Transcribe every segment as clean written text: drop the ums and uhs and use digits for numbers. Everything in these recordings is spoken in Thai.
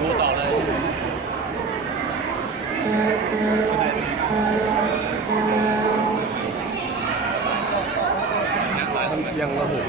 ดูต่อเลยยังระบุ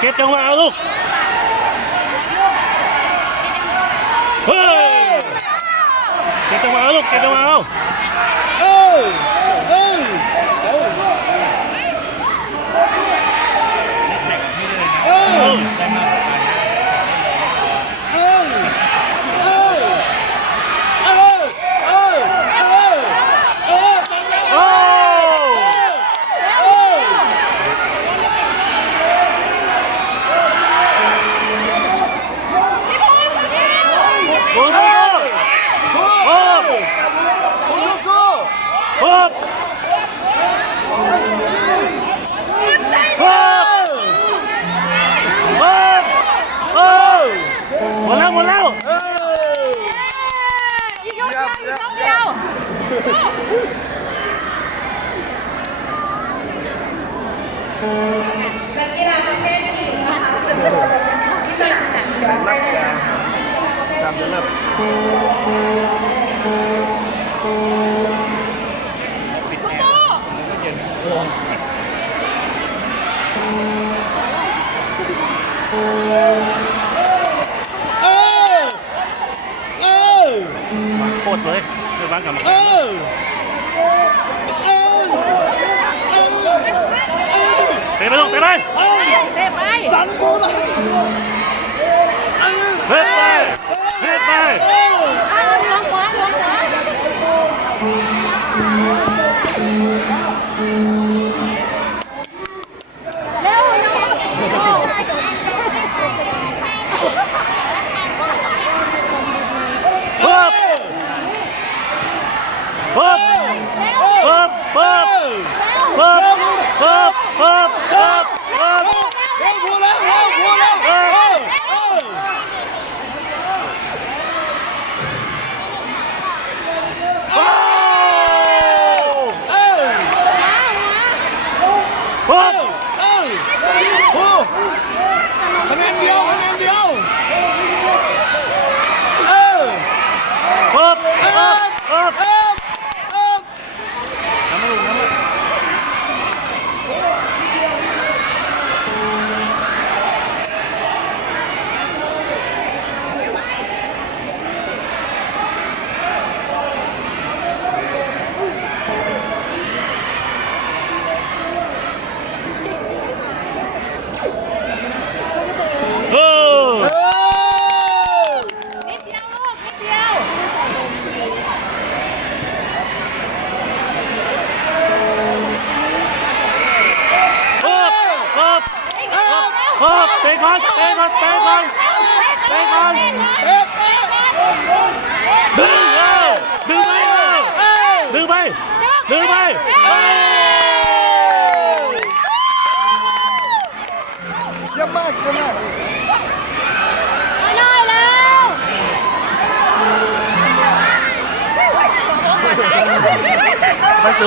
เก็บจังหวะเอาลูกเฮ้ยเก็บจังหวะเอาลูกเก็บจังหวะเอาหมดแล้วอีกยกเดียวอีกยกเดียวนักกีฬาประเภทหญิงนะคะที่สนามแข่งขันนับยาทำนับปิดแอร์ก็เย็นมาโคตรเลยไม่บ้างกับเตะไปลูกเตะไปเตะไปดันกูนะเฮ้ยไปเฮ้ยไปเอาหัวเร็วคะแนนเดียวเตะก่อนดึงไปเยี่ยมมากได้แล้ว